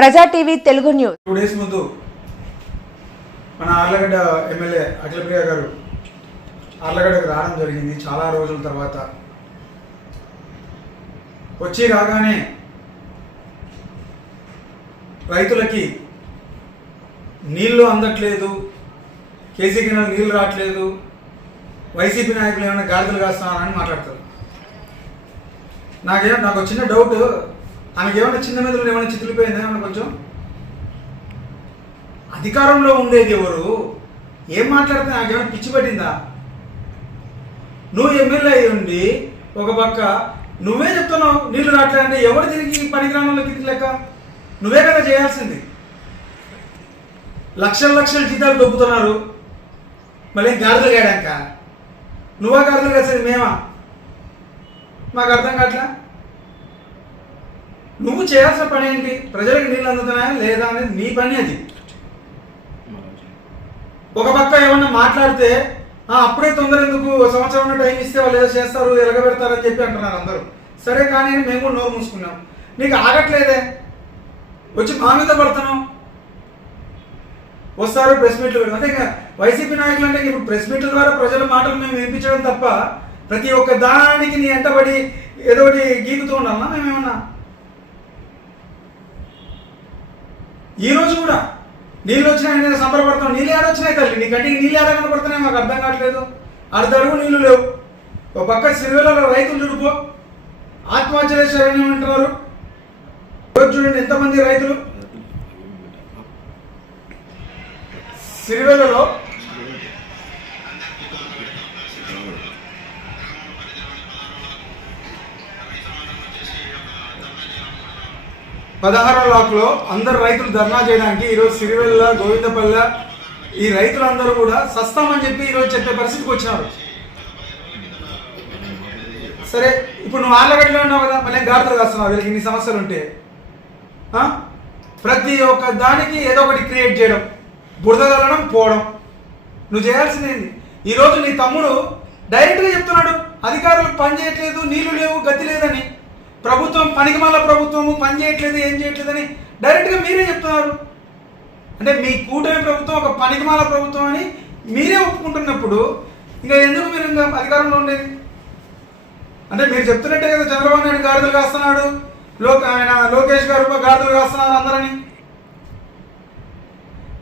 ప్రజా TV Telugu news. 2 days ముందు మన ఆర్లగడ్డ ఎమ్మెల్యే అఖిలప్రియ గారు ఆర్లగడ్డకు రావడం జరిగింది. చాలా రోజుల తర్వాత వచ్చి రాగానే రైతులకి నీళ్లు అందట్లేదు, కేసీ కింద నీళ్లు రావట్లేదు, వైసీపీ నాయకులు ఏమైనా గాడిదలు కాస్తున్నారని మాట్లాడతారు. నాకు చిన్న డౌట్, ఆమెకి ఏమైనా చిన్న మెదడు ఏమైనా చితికిపోయిందా? ఏమన్నా కొంచెం అధికారంలో ఉండేది ఎవరు? ఏం మాట్లాడితే నాకేమైనా పిచ్చి పట్టిందా? నువ్వు ఎమ్మెల్యే అయ్యి ఉండి ఒక పక్క నువ్వే చెప్తున్నావు నీళ్లు రావట్లేదంటే ఎవరు తిరిగి పనికిరామంలోకి లెక్క? నువ్వే కదా చేయాల్సింది. లక్షల జీతాలు దొబ్బుతున్నారు, మళ్ళీ గాడిదలు గాడాక నువ్వా గాడిదలు కాసేది మేమా? మాకు అర్థం కావట్లా. నువ్వు చేయాల్సిన పని ఏంటి? ప్రజలకు నీళ్ళు అందుతున్నాయా లేదా అనేది నీ పని. అది ఒక పక్క ఏమన్నా మాట్లాడితే అప్పుడే తొందర ఎందుకు, సంవత్సరం టైం ఇస్తే వాళ్ళు ఏదో చేస్తారు, ఎలగబెడతారని చెప్పి అంటున్నారు అందరూ. సరే కానీ మేము కూడా నోరు మూసుకున్నాం. నీకు ఆగట్లేదే, వచ్చి మా మీద పడుతున్నాం. వస్తారు ప్రెస్ మీట్లు పెడతాం. అంటే ఇంకా వైసీపీ నాయకులు అంటే ఇప్పుడు ప్రెస్ మీట్ల ద్వారా ప్రజల మాటలు మేము వినిపించడం తప్ప ప్రతి ఒక్క దానికి నీ ఎంటబడి ఏదో ఒకటి గీకుతూ ఉండాలన్నా మేమేమన్నా? ఈరోజు కూడా నీళ్ళు వచ్చినాయని సంబరపడతాం. నీళ్ళు ఏడొచ్చినాయి తల్లి, నీ కంటికి నీళ్ళు ఏడ కనపడుతున్నాయి మాకు అర్థం కావట్లేదు. అడుగు నీళ్లు లేవు. ఒక పక్క సిరివెల్లలో రైతులు చూడుకో ఆత్మహత్యలు చేశారని అంటున్నారు. రోజు చూడండి ఎంతమంది రైతులు సిరివెల్లలో పదహారో లాక్లో అందరు రైతులు ధర్నా చేయడానికి ఈరోజు సిరివెల్ల, గోవిందపల్లె ఈ రైతులందరూ కూడా సస్తామని చెప్పి ఈరోజు చెప్పే పరిస్థితికి వచ్చినారు. సరే ఇప్పుడు నువ్వు ఆర్లగడ్డలో ఉన్నావు కదా, మళ్ళీ గాడిదలు కాస్తున్నావు. వీళ్ళకి ఇన్ని సమస్యలు ఉంటే ప్రతి ఒక్క దానికి ఏదో ఒకటి క్రియేట్ చేయడం, బురదగలడం, పోవడం నువ్వు చేయాల్సిందేంది? ఈరోజు నీ తమ్ముడు డైరెక్ట్గా చెప్తున్నాడు అధికారులకు పని చేయట్లేదు, నీళ్లు లేవు, గతి లేదని. ప్రభుత్వం పనికిమాల ప్రభుత్వము పని చేయట్లేదు, ఏం చేయట్లేదని డైరెక్ట్గా మీరే చెప్తున్నారు. అంటే మీ కూటమి ప్రభుత్వం ఒక పనికిమాల ప్రభుత్వం అని మీరే ఒప్పుకుంటున్నప్పుడు ఇంకా ఎందుకు మీరు ఇంకా అధికారంలో ఉండేది? అంటే మీరు చెప్తున్నట్టే కదా చంద్రబాబు నాయుడు గాడిదలు కాస్తున్నాడు, ఆయన లోకేష్ గారు గాడిదలు కాస్తున్నారు అందరని.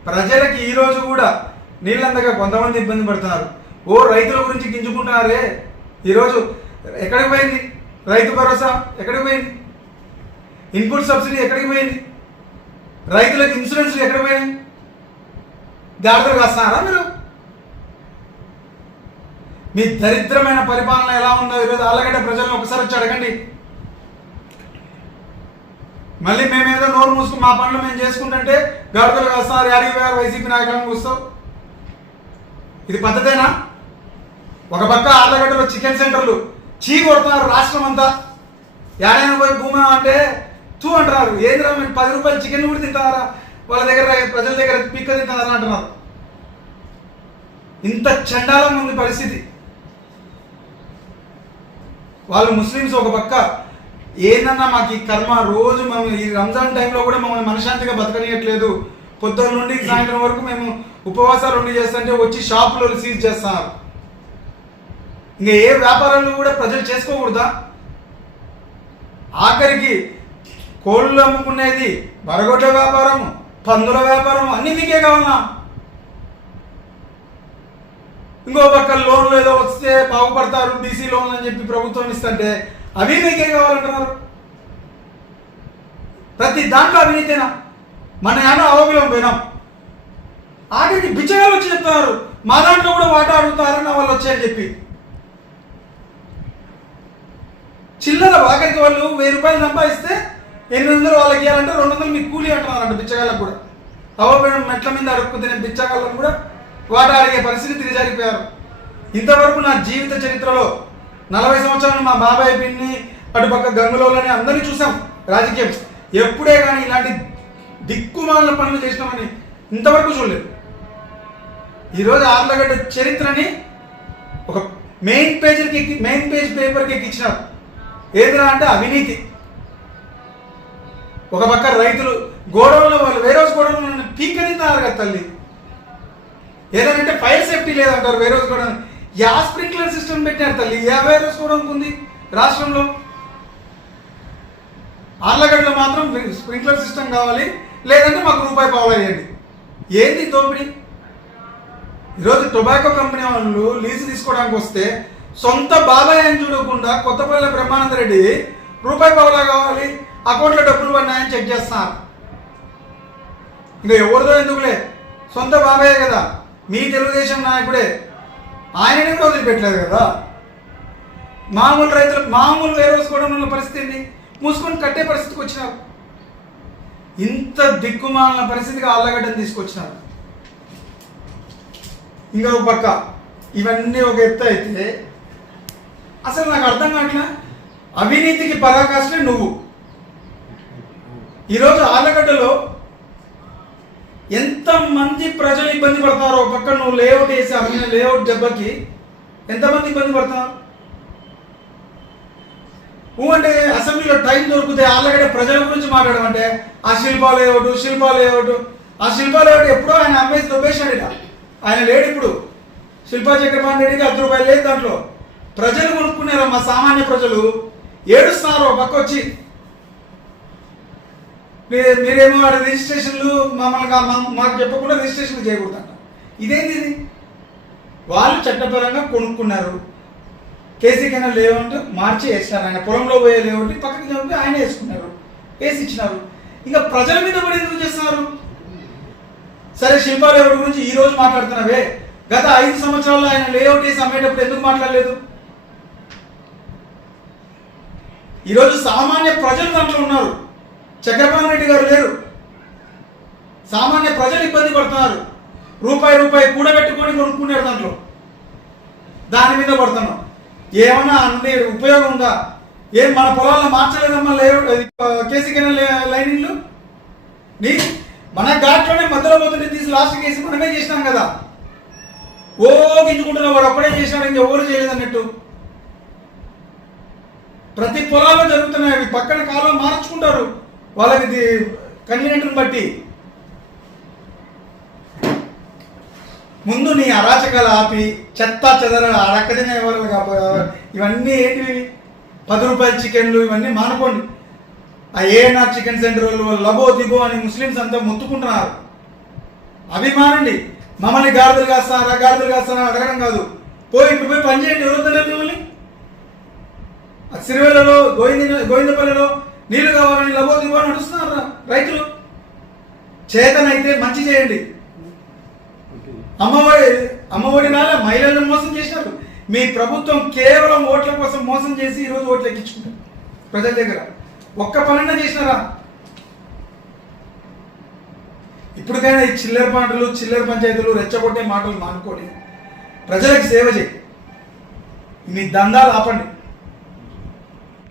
ప్రజలకి ఈరోజు కూడా నీళ్ళందగా కొంతమంది ఇబ్బంది పడుతున్నారు. రైతుల గురించి గింజుకుంటున్నారే. ఈరోజు ఎక్కడికి పోయింది రైతు భరోసా? ఎక్కడికి పోయింది ఇన్పుట్ సబ్సిడీ? ఎక్కడికి పోయింది రైతులకు ఇన్సూరెన్స్? ఎక్కడికి పోయింది? గాడిదలు కాస్తున్నారా మీరు? మీ దరిద్రమైన పరిపాలన ఎలా ఉందో ఈరోజు ఆర్లగడ్డ ప్రజలను ఒకసారి వచ్చి అడగండి. మళ్ళీ మేమేదో నోరు మూసుకుని మా పనులు మేము చేసుకుంటుంటే గాడిదలు కాస్తున్నారు, యాడికి వైసీపీ నాయకులను కూస్తావు. ఇది పద్ధతేనా? ఒక పక్క ఆర్లగడ్డలో చికెన్ సెంటర్లు చీ కొడుతున్నారు రాష్ట్రం అంతా. ఏడైనా పోయి భూమి అంటే తూ అంటున్నారు. ఏంద్రా మీరు 10 రూపాయలు చికెన్ కూడా తింటారా? వాళ్ళ దగ్గర ప్రజల దగ్గర పిక్క తింటారని అంటున్నారు. ఇంత చండాలంగా ఉంది పరిస్థితి. వాళ్ళు ముస్లిమ్స్ ఒక పక్క ఏందన్నా మాకు ఈ కర్మ, రోజు మేము ఈ రంజాన్ టైంలో కూడా మమ్మల్ని మనశాంతిగా బతకనియట్లేదు, పొద్దున్న నుండి సాయంత్రం వరకు మేము ఉపవాసాలు ఉండి చేస్తుంటే వచ్చి షాపులో సీజ్ చేస్తున్నారు. ఇంకా ఏ వ్యాపారాలు కూడా ప్రజలు చేసుకోకూడదా? ఆఖరికి కోళ్ళు అమ్ముకునేది, బరగొడ్ల వ్యాపారం, పందుల వ్యాపారం అన్నీ మీకే కావాలన్నా? ఇంకో పక్క లోన్లు ఏదో వస్తే బాగుపడతారు, బీసీ లోన్లు అని చెప్పి ప్రభుత్వం ఇస్తుంటే అవి మీకే కావాలంటున్నారు. ప్రతి దాంట్లో అవినీతేనా? మన ఏమో అవగులం పోయినాం. ఆఖరికి బిచ్చగాళ్ళు వచ్చి చెప్తున్నారు మా దాంట్లో కూడా వాటా అడుగుతారని వాళ్ళు వచ్చాయని చెప్పి. చిల్లర ఆఖరికి వాళ్ళు 1000 రూపాయలు సంపాదిస్తే 800 వాళ్ళకి ఇవ్వాలంటే 200 మీకు కూలీ అంటున్నారంట బిచ్చగాళ్ళకు కూడా. అవపోయిన మెట్ల మీద అడుక్కు తినే బిచ్చగాళ్ళకు కూడా వాటా అడిగే పరిస్థితి దిగజారిపోయారు. ఇంతవరకు నా జీవిత చరిత్రలో 40 సంవత్సరాలు మా బాబాయ్ పిన్ని, అటుపక్క గంగులోని అందరినీ చూసాం రాజకీయం. ఎప్పుడే కానీ ఇలాంటి దిక్కుమాలిన పనులు చేసినామని ఇంతవరకు చూడలేదు. ఈరోజు ఆర్లగడ్డ చరిత్రని ఒక మెయిన్ పేజ్ పేపర్కి ఎక్కించినారు. ఏదిరా అంటే అవినీతి. ఒక పక్క రైతులు గోడౌన్లో వాళ్ళు వేరే రోజు గోడౌన్లో పీకనిస్తున్నారు కదా తల్లి. ఏదంటే ఫైర్ సేఫ్టీ లేదంటారు వేరే రోజు గోడౌన్. యా స్ప్రింక్లర్ సిస్టమ్ పెట్టినారు తల్లి, వేరే రోజు గోడౌన్ ఉంది రాష్ట్రంలో. ఆర్లగడ్డలో మాత్రం స్ప్రింక్లర్ సిస్టమ్ కావాలి, లేదంటే మాకు రూపాయి పావులు వేయండి. ఏంది దోపిడీ? ఈరోజు టొబాకో కంపెనీ వాళ్ళు లీజు తీసుకోవడానికి వస్తే సొంత బాబాయ్ అని చూడకుండా కొత్తపల్లి బ్రహ్మానంద రెడ్డి రూపాయి పావులా కావాలి, అకౌంట్లో డబ్బులు పడినాయని చెక్ చేస్తున్నారు. ఇంకా ఎవరిదో ఎందుకులే, సొంత బాబాయే కదా, మీ తెలుగుదేశం నాయకుడే, ఆయనని కూడా వదిలిపెట్టలేదు కదా. మామూలు రైతులు మామూలు వేరే రోజుకోవడం వల్ల పరిస్థితి మూసుకొని కట్టే పరిస్థితికి వచ్చినారు. ఇంత దిక్కుమాలిన పరిస్థితికి ఆళ్ళగడ్డను తీసుకొచ్చినారు. ఇంకా ఒక పక్క ఇవన్నీ ఒక ఎత్తు అయితే అసలు నాకు అర్థం కావట్లే, అవినీతికి పరాకాష్టే నువ్వు. ఈరోజు ఆళ్ళగడ్డలో ఎంతమంది ప్రజలు ఇబ్బంది పడతారో, ఒక పక్క నువ్వు లేఅవుట్ వేసి అమ్మిన లేఅవుట్ దెబ్బకి ఎంతమంది ఇబ్బంది పడతారు. అంటే అసెంబ్లీలో టైం దొరికితే ఆళ్ళగడ్డ ప్రజల గురించి మాట్లాడమంటే ఆ శిల్పా లేఅవుట్ ఎప్పుడో ఆయన అమ్మేసి దొబ్బేశాడు. ఇక ఆయన లేడు ఇప్పుడు. శిల్పా చక్రపాణి రెడ్డికి 10 రూపాయలు లేదు దాంట్లో. ప్రజలు కొనుక్కున్నారా, మా సామాన్య ప్రజలు ఏడుస్తున్నారు పక్క వచ్చి. మీరేమో వాడి రిజిస్ట్రేషన్లు మాకు చెప్పకుండా రిజిస్ట్రేషన్లు చేయకూడదంట. ఇదేంటి ఇది? వాళ్ళు చట్టపరంగా కొనుక్కున్నారు. కేసీ కెనాల్ లేఅవుట్ మార్చి వేసినారు. ఆయన పొలంలో పోయే లేఅవుట్ పక్కకి లేఅవుట్ ఆయన వేసుకున్నారు, వేసి ఇచ్చినారు. ఇంకా ప్రజల మీద కూడా ఎందుకు చేస్తున్నారు? సరే, శిల్పా లేఅవుట్ గురించి ఈ రోజు మాట్లాడుతున్నావే, గత 5 సంవత్సరాల్లో ఆయన లేఅవుట్ వేసి అమ్మేటప్పుడు ఎందుకు మాట్లాడలేదు? ఈరోజు సామాన్య ప్రజలు దాంట్లో ఉన్నారు, చక్రపాణి రెడ్డి గారు లేరు. సామాన్య ప్రజలు ఇబ్బంది పడుతున్నారు. రూపాయి కూడబెట్టుకొని కొనుక్కున్నారు దాంట్లో. దాని మీద పడుతున్నాం. ఏమన్నా అన్ని ఉపయోగం ఉందా? ఏం మన పొలాల్లో మార్చలేదమ్మా కేసీ కెనాల్ లైనింగ్లు? నీ మన ఘాట్లోనే మధ్యలో పోతుంటే తీసి లాస్ట్కి వేసి మనమే చేసినాం కదా. ఓ గింజుకుంటున్నా వాడు ఒక్కడే చేసినాడు, ఇంకెవరు చేయలేదు అన్నట్టు. ప్రతి పొలాల్లో జరుగుతున్నాయి అవి. పక్కన కాలం మార్చుకుంటారు వాళ్ళకి కన్వీనియంట్ని బట్టి. ముందు నీ అరాచకాలు ఆపి చెత్త చెదర అడక్కదిన ఇవన్నీ ఏంటివి? 10 రూపాయల చికెన్లు ఇవన్నీ మానుకోండి. ఆ ఏఎన్ఆర్ చికెన్ సెంటర్ వాళ్ళు లబో దిబో అని ముస్లిమ్స్ అంతా మొత్తుకుంటున్నారు. అవి మానండి. మమ్మల్ని గాడిదలు కాస్తారా అడగడం కాదు. ఇప్పుడు పోయి పని చేయండి. ఎవరు తెలియదు మిమ్మల్ని. సిరివెల్లలో గోవిందపల్లిలో నీళ్లు కావాలని లబో దిబో అని నడుస్తున్నారు రైతులు. చేతనైతే మంచి చేయండి. అమ్మఒడి నాల మహిళలను మోసం చేసినారు. మీ ప్రభుత్వం కేవలం ఓట్ల కోసం మోసం చేసి ఈరోజు ఓట్లు ఎక్కించుకుంటారు ప్రజల దగ్గర. ఒక్క పనన్నా చేసినారా? ఇప్పటికైనా ఈ చిల్లర పంచాయతీలు రెచ్చగొట్టే మాటలు మానుకోండి. ప్రజలకు సేవ చేయి. మీ దందాలు ఆపండి.